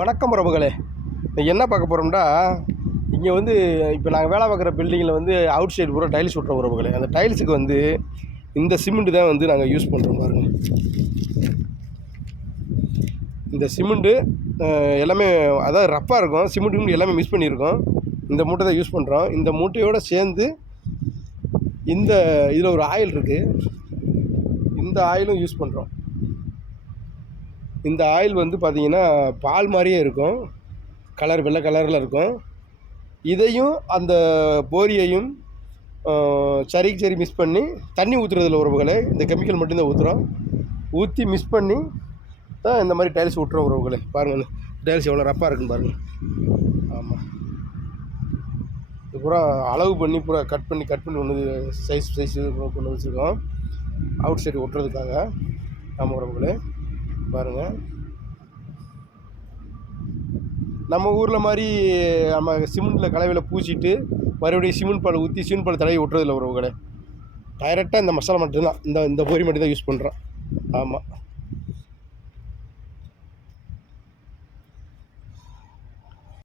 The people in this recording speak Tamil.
வணக்கம் உறவுகளே. இன்னைக்கு என்ன பார்க்க போகிறோம்னா, இங்கே வந்து இப்போ நாங்கள் வேலை பார்க்குற பில்டிங்கில் வந்து அவுட் சைடு பூரா டைல்ஸ் ஒட்டுறோம் உறவுகளே. அந்த டைல்ஸுக்கு வந்து இந்த சிமெண்ட்டு தான் வந்து நாங்கள் யூஸ் பண்ணுறோம் பாருங்கள். இந்த சிமெண்ட்டு எல்லாமே அதாவது ரப்பாக இருக்கும். சிமெண்ட்டு எல்லாமே மிக்ஸ் பண்ணியிருக்கோம். இந்த மூட்டை தான் யூஸ் பண்ணுறோம். இந்த மூட்டையோடு சேர்ந்து இந்த இதில் ஒரு ஆயில் இருக்குது. இந்த ஆயிலும் யூஸ் பண்ணுறோம். இந்த ஆயில் வந்து பார்த்திங்கன்னா பால் மாதிரியே இருக்கும், கலர் வெள்ளை கலரில் இருக்கும். இதையும் அந்த போரியையும் சரி மிக்ஸ் பண்ணி தண்ணி ஊற்றுறதில்ல உறவுகளே. இந்த கெமிக்கல் மட்டும்தான் ஊற்றுறோம். ஊற்றி மிக்ஸ் பண்ணி தான் இந்த மாதிரி டைல்ஸ் விட்டுறோம் உறவுகளே. பாருங்கள் டைல்ஸ் எவ்வளோ ரப்பாக இருக்குன்னு பாருங்கள். ஆமாம், இது பூரா அளவு பண்ணி பூரா கட் பண்ணி ஒன்று சைஸ் கொண்டு வச்சுருக்கோம் அவுட் சைடு ஒட்டுறதுக்காக. ஆமாம் உறவுகளே, பாருங்கள். நம்ம ஊரில் மாதிரி நம்ம சிமெண்ட்டில் கலவையில் பூசிட்டு மறுபடியும் சிமெண்ட் பால் ஊற்றி சிமெண்ட் பால் தடவி ஒட்டுறதில்ல உறவுகளே. டைரெக்டாக இந்த மசாலா மட்டும்தான், இந்த பொரி மட்டும் தான் யூஸ் பண்ணுறோம். ஆமாம்.